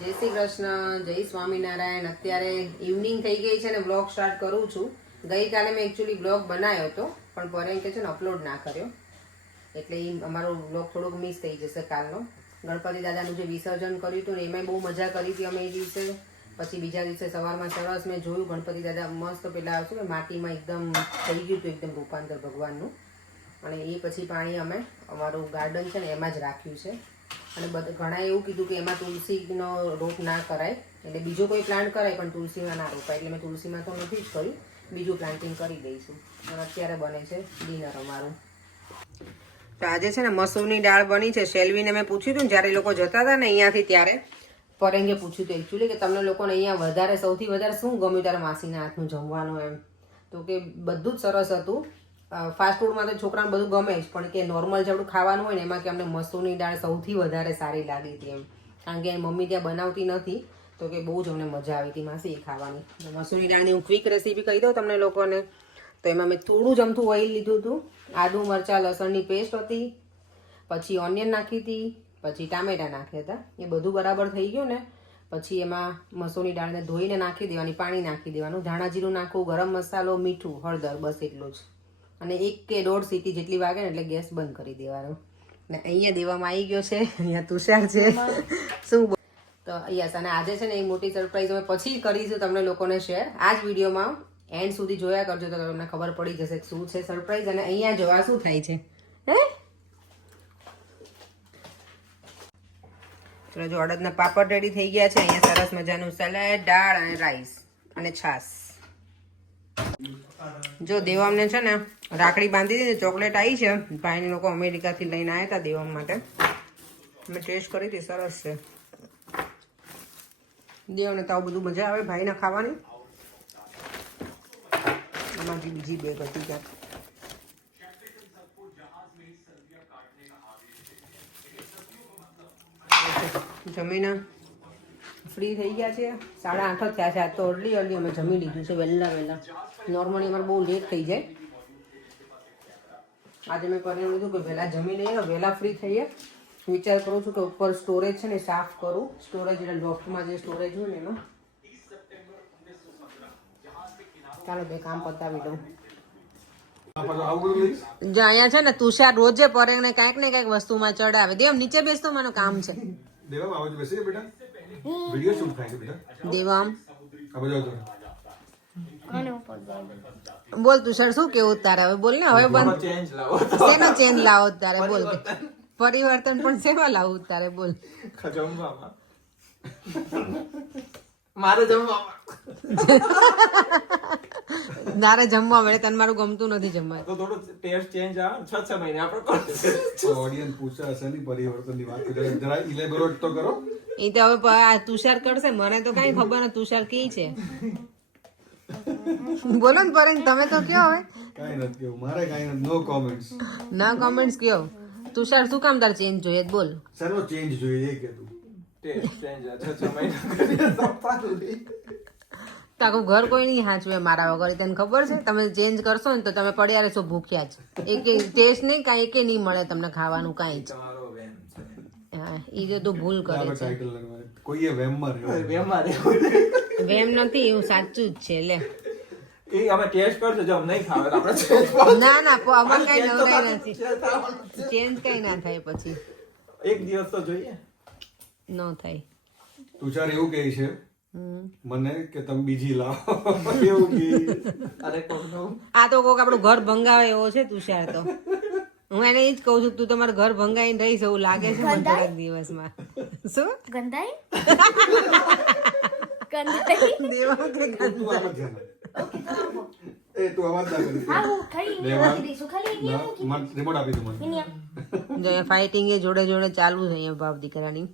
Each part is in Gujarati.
જય શ્રી કૃષ્ણ, જય સ્વામિનારાયણ. અત્યારે ઇવનિંગ થઈ ગઈ છે ને બ્લોગ સ્ટાર્ટ કરું છું. ગઈકાલે મેં એકચ્યુઅલી બ્લોગ બનાવ્યો હતો પણ પરેન કે છે ને અપલોડ ના કર્યો, એટલે એ અમારો બ્લોગ થોડોક મિસ થઈ જશે કાલનો. ગણપતિ દાદાનું જે વિસર્જન કર્યું હતું ને એમાં બહુ મજા કરી હતી અમે એ દિવસે. પછી બીજા દિવસે સવારમાં સરસ મેં જોયું ગણપતિ દાદા મસ્ત પેલા શું કે માટીમાં એકદમ થઈ ગયું હતું, એકદમ રૂપાંતર ભગવાનનું. અને એ પછી પાણી અમે અમારું ગાર્ડન છે ને એમાં જ રાખ્યું છે. અને ઘણા એવું કીધું કે એમાં તુલસીનો રોપ ના કરાય, એટલે બીજો કોઈ પ્લાન્ટ કરાય પણ તુલસીમાં ના રોપાય. એટલે મેં તુલસીમાં તો નથી જ કર્યું, બીજું પ્લાન્ટિંગ કરી દઈશું. અને અત્યારે બને છે ડિનર અમારું. તો આજે છે ને મસૂરની દાળ બની છે. શેલ્વીને મેં પૂછ્યું હતું ને જ્યારે લોકો જતા હતા ને અહીંયાથી, ત્યારે પરેંગે પૂછ્યું હતું એકચ્યુઅલી કે તમને લોકોને અહીંયા વધારે સૌથી વધારે શું ગમ્યું તારા માસીના હાથનું જમવાનું એમ. તો કે બધું જ સરસ હતું. ફાસ્ટ ફૂડમાં તો છોકરાને બધું ગમે જ, પણ કે નોર્મલ જેવડું ખાવાનું હોય ને એમાં કે અમને મસૂરની દાળ સૌથી વધારે સારી લાગી હતી એમ. કારણ કે મમ્મી ત્યાં બનાવતી નથી, તો કે બહુ જ અમને મજા આવી હતી માસી એ ખાવાની. મસૂરની દાળની હું ક્વિક રેસીપી કહી દઉં તમને લોકોને. તો એમાં મેં થોડું જ અમથું ઓઇલ લીધું હતું, આદુ મરચાં લસણની પેસ્ટ હતી, પછી ઓનિયન નાખી હતી, પછી ટામેટા નાખ્યા હતા. એ બધું બરાબર થઈ ગયું ને પછી એમાં મસૂરની દાળને ધોઈને નાખી દેવાની, પાણી નાખી દેવાનું, ધાણા જીરું નાખવું, ગરમ મસાલો, મીઠું, હળદર, બસ એટલું જ. અને 1 કે 1.5 સીટી જેટલી વાગે ને એટલે ગેસ બંધ કરી દેવાનો. ને અહીંયા દેવામાં આવી ગયો છે, અહીંયા તુષાર છે શું તો યસ. અને આજે છે ને એક મોટી સરપ્રાઈઝ અમે પછી કરીશું તમને લોકોને શેર. આ જ વિડીયોમાં એન્ડ સુધી જોયા કરજો તો તમને ખબર પડી જશે શું છે સરપ્રાઈઝ. અને અહીંયા જોવા શું થાય છે હે. ચલો જો અડદના પાપડ રેડી થઈ ગયા છે. અહીંયા સરસ મજાનું સલાડ, દાળ અને રાઈસ અને છાશ. જો દેવામને છે ને રાખડી બાંધી દીધી, ચોકલેટ આવી છે. ભાઈને લોકો અમેરિકાથી લઈને આવ્યા હતા દેવામ માટે. મેં ટેસ્ટ કરી હતી, સરસ છે. દેવને તો આવું બધું મજા આવે ભાઈને ખાવાની. એમાંથી બીજી બેગ હતી ક્યાંક. જમીને ફ્રી થઈ ગયા છે. 8:30 થયા છે. આજ તો અર્લી અમે જમી લીધું છે વહેલા. નોર્મલી અમારે બહુ લેટ થઈ જાય. આજે મેં કરીને લીધું કે વહેલા જમી લઈએ, વહેલા ફ્રી થઈએ. વિચાર કરું છું કે ઉપર સ્ટોરેજ છે ને સાફ કરું. સ્ટોરેજ એટલે લોફ્ટમાં જે સ્ટોરેજ હોય ને એમાં. ચાલો બે કામ પતાવી દઉં. જો અહીંયા છે ને તુષાર રોજે પરેંગને કાંઈક ને કાંઈક વસ્તુમાં ચડાવે. દેવ નીચે બેસતો મને કામ છે. દેવામ આવાજ બેસી બેટા, વિડિયો શૂટ થાય છે બેટા. દેવામ આ બધો બોલ તુષાર શું કેવું તારે? હવે બોલ ને. હવે બંધ ચેન્જ લાવો. શેનો ચેન્જ લાવો તારે? બોલ. પરિવર્તન પણ શેમાં લાવવું તારે? બોલ. જમવામાં મારે જમવામાં તારે જમવા મળે, તને મારું ગમતું નથી જમવા. તો થોડું ટેસ્ટ ચેન્જ આવે. 6 મહિને આપણે ઓડિયન્સ પૂછે હશે ની પરિવર્તનની વાત કરે, જરા ઇલેબોરેટ તો કરો. એ તો હવે આ તુષાર કરશે, મને તો કઈ ખબર નથી તુષાર કી છે. બોલો ને પરેન, તમે તો કયો હવે. કાઈ નથી કેવું, મારે કાઈ નથી, નો કોમેન્ટ્સ. ના કોમેન્ટ્સ કયો. તુષાર શું કામ તાર ચેન્જ જોઈએ? બોલ. સર્વ ચેન્જ જોઈએ એ કે તું ટેસ્ટ ચેન્જ આ 6 મહિને તારું ઘર કોઈ નહીં હાચવે મારા વગર, તને ખબર છે. તમે ચેન્જ કરશો ને તો તમે પડ્યા રહેશો ભૂખ્યા જ. એક ટેસ્ટ નહીં કાંઈ એકે નહીં મળે તમને ખાવાનું કાંઈ જ. હા એ તો તું ભૂલ કરે છે. ટાઇટલ લગવાય કોઈએ વેમમાં વેમ નથી, એવું સાચું જ છે. લે એ અમે ટેસ્ટ કરજો, જો નહીં ખાવે આપણે ના ના અમાર કઈ નવરાય નથી. ચેન્જ કઈ ના થાય પછી. એક દિવસ તો જોઈએ ન થાય. તુષાર એવું કહે છે મને કે તમે બીજી લાવો એવું કે. અરે આ તો કોક આપણું ઘર ભંગાવે એવો છે તુષાર તો. હું એને એ જ કઉ છું તું તમારું ઘર ભંગાઈને રહીશ એવું લાગે છે મને થોડાક દિવસમાં. શું ગંધાઈ દેવા કે તું આમ જ ધ્યાન આપ. એ તું અવાજ ના કરી. હા હું ખાલી મૂકી દઈશું, ખાલી અહીંયા મૂકી રિમોટ આપી દઉં મને. જો ફાઇટિંગ એ જોડે જોડે ચાલુ છે અહીંયા બાપ દીકરાની.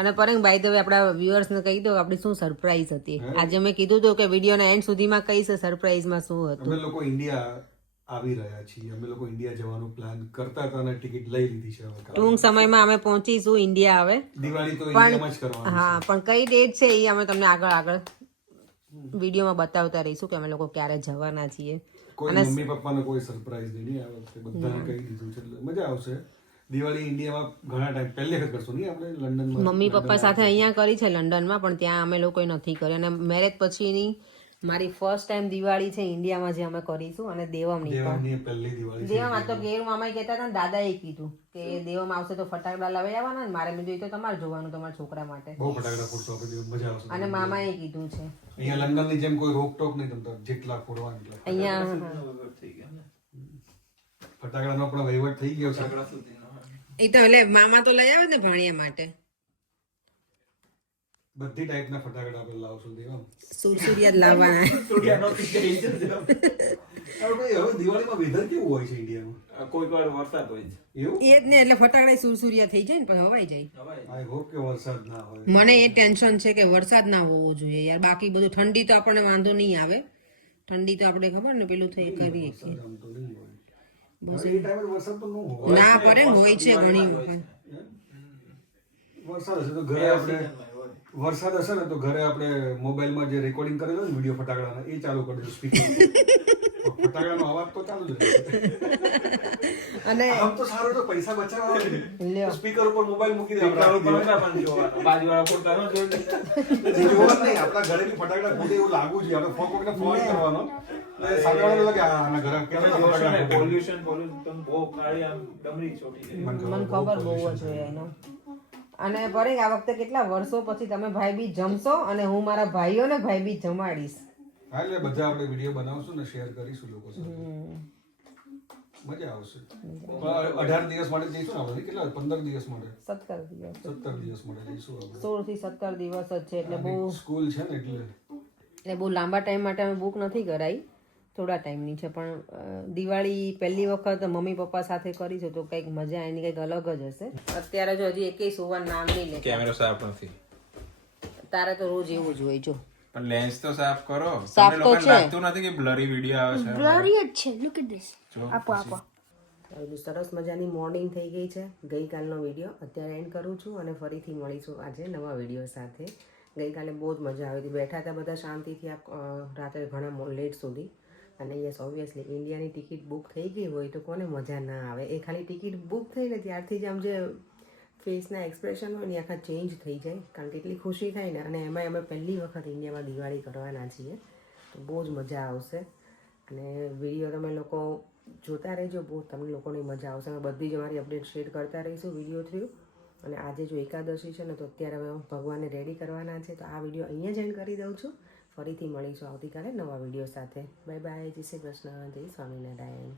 અને પરેંગ બાય ધ વે આપણા વ્યુઅર્સને કહી દો આપણી શું સરપ્રાઈઝ હતી. આજે મેં કીધું હતું કે વિડીયોના એન્ડ સુધીમાં કહીશ સરપ્રાઈઝમાં શું હતું. અમે લોકો ઇન્ડિયા આવી રહ્યા છીએ. અમે લોકો ઇન્ડિયા જવાનું પ્લાન કરતા હતા અને ટિકિટ લઈ લીધી છે. ટૂંક સમયમાં અમે પહોંચીશું ઇન્ડિયા. હવે દિવાળી તો ઇન્ડિયામાં જ કરવાની. હા પણ કઈ ડેટ છે એ અમે તમને આગળ વિડીયોમાં બતાવતા રહીશું કે અમે લોકો ક્યારે જવાના છીએ. કોઈ મમ્મી પપ્પાને કોઈ સરપ્રાઈઝ નહીં. આ વખતે બધાને કહી દીધું છે એટલે મજા આવશે. દિવાળી ઇન્ડિયામાં ઘણા ટાઈમ પહેલે વખત કરશું નહીં આપણે લંડનમાં મમ્મી પપ્પા સાથે અહીંયા કરી છે લંડનમાં, પણ ત્યાં અમે લોકોએ નથી કરી. અને મેરેજ પછીની મારી ફર્સ્ટ ટાઈમ દિવાળી છે ઇન્ડિયામાં જે અમે કરીશું. અને દેવમની પણ દેવાની પહેલી દિવાળી છે. દેવમ આ તો ગેર મામાએ કહેતા હતા ને, દાદાએ કીધું કે દેવમ આવશે તો ફટાકડા લઈ આવવાના ને મારે મેં જોઈ તો તમારે જોવાનું તમારા છોકરા માટે. બહુ ફટાકડા ફોડશો આપણે, મજા આવશે. અને મામાએ કીધું છે અહીંયા લંડનની જેમ કોઈ રોકટોક નહીં તમતાર, જેટલા ફોડવાનું એટલા. અહીંયા ફટાકડાનો પણ વહીવટ થઈ ગયો છે. એ તો એટલે મામા તો લઈ આવે ને ભાણિયા માટે. બધી ટાઈપના ફટાકડા આપણે લાવશું દેવા. સુરસુરિયા જ લાવવાના. હવે દિવાળીમાં વેધર કેવું હોય છે ઇન્ડિયામાં? કોઈક વાર વરસાદ હોય છે. એવું? એ જ ને, એટલે ફટાકડા સુરસુરિયા થઈ જાય ને પછી હવાઈ જાય. આઈ હોપ કે વરસાદ ના હોય. મને એ ટેન્શન છે કે વરસાદ ના હોવો જોઈએ યાર. બાકી બધું ઠંડી તો આપણને વાંધો નહીં આવે. ઠંડી તો આપણે ખબર ને પેલું થઈ કરીએ છીએ. આમ તો નહીં હોય. બસ એ ટાઈમે વરસાદ તો ન હોય. ના પડે ને, હોય છે ઘણી વખત. વરસાદ હશે તો ઘરે આપણે વરસાદ હશે ને તો ઘરે આપણે મોબાઈલમાં જે રેકોર્ડિંગ કરેલો ને વિડીયો ફટાકડાના એ ચાલુ કરી દેજો સ્પીકર. ફટાકડાનો અવાજ તો ચાલુ જ રહે. અને આમ તો સારું તો પૈસા બચાવવા હોય ને સ્પીકર ઉપર મોબાઈલ મૂકી દે. બાજુવાળા ફોડતા ન જોઈ જોવાનું નહીં, આપણા ઘરે બી ફટાકડા ફૂટે એવું લાગવું જોઈએ. આપણે કોકને ફોન કરવાનો એટલે સામેવાળાને લાગે આના ઘરે કેટલા ફટાકડા ફૂટે. પોલ્યુશન બહુ કાળી આમ ડમરી ચોટી જાય. મને ખબર બહુ જ હોય એનો. અને પરેક આ વખતે કેટલા વર્ષો પછી તમે ભાઈ બીજ જમશો અને હું મારા ભાઈઓને ભાઈ બીજ જમાડીશ. હા એટલે બધા આપણે વિડીયો બનાવશું ને શેર કરીશું લોકો સાથે. મજા આવશે. 18 દિવસ માટે જઈશું ને આપણે. કેટલા 15 દિવસ માટે? 17 દિવસ. 17 દિવસ માટે જઈશું આપણે. 16 થી 17 દિવસ જ છે એટલે બહુ સ્કૂલ છે ને એટલે બહુ લાંબા ટાઈમ માટે અમે બુક નથી કરાવી, થોડા ટાઈમની છે. પણ દિવાળી પહેલી વખત મમ્મી પપ્પા સાથે કરીશું તો કંઈક મજા એની કંઈક અલગ જ હશે. અત્યારે જો હજી એકેય સુવાનું નામ નહીં લે. કેમેરો સાફ નથી. તારે તો રોજ એવું જ હોય જો. પણ લેન્સ તો સાફ કરો. સાફ તમને તો લોકોને છે. લાગતું નથી કે બ્લરી વિડિયો આવે છે? બ્લરી જ છે. Look at this. આપો સરસ મજાની મોર્નિંગ થઈ ગઈ છે. ગઈકાલનો વિડીયો અત્યારે એન્ડ કરું છું અને ફરીથી મળીશું આજે નવા વિડીયો સાથે. ગઈકાલે બહુ જ મજા આવી હતી. બેઠા હતા બધા શાંતિથી રાત્રે ઘણા લેટ સુધી. અને યસ ઓબ્વિયસલી ઇન્ડિયાની ટિકિટ બુક થઈ ગઈ હોય તો કોને મજા ના આવે. એ ખાલી ટિકિટ બુક થઈ ને ત્યારથી જ આમ જે ફેસના એક્સપ્રેશન હોય ને આખા ચેન્જ થઈ જાય. કારણ કે એટલી ખુશી થાય ને. અને એમાં અમે પહેલી વખત ઇન્ડિયામાં દિવાળી કરવાના છીએ તો બહુ જ મજા આવશે. અને વિડીયો તમે લોકો જોતા રહેજો, બહુ તમને લોકોની મજા આવશે. અમે બધી જ અમારી અપડેટ શેર કરતા રહીશું વિડીયો થ્રુ. અને આજે જો એકાદશી છે ને તો અત્યારે હવે ભગવાનને રેડી કરવાના છે. તો આ વિડીયો અહીંયા જ એન્ડ કરી દઉં છું. ફરીથી મળીશું આવતીકાલે નવા વિડીયો સાથે. Bye bye. જય શ્રી કૃષ્ણ. જય સ્વામિનારાયણ.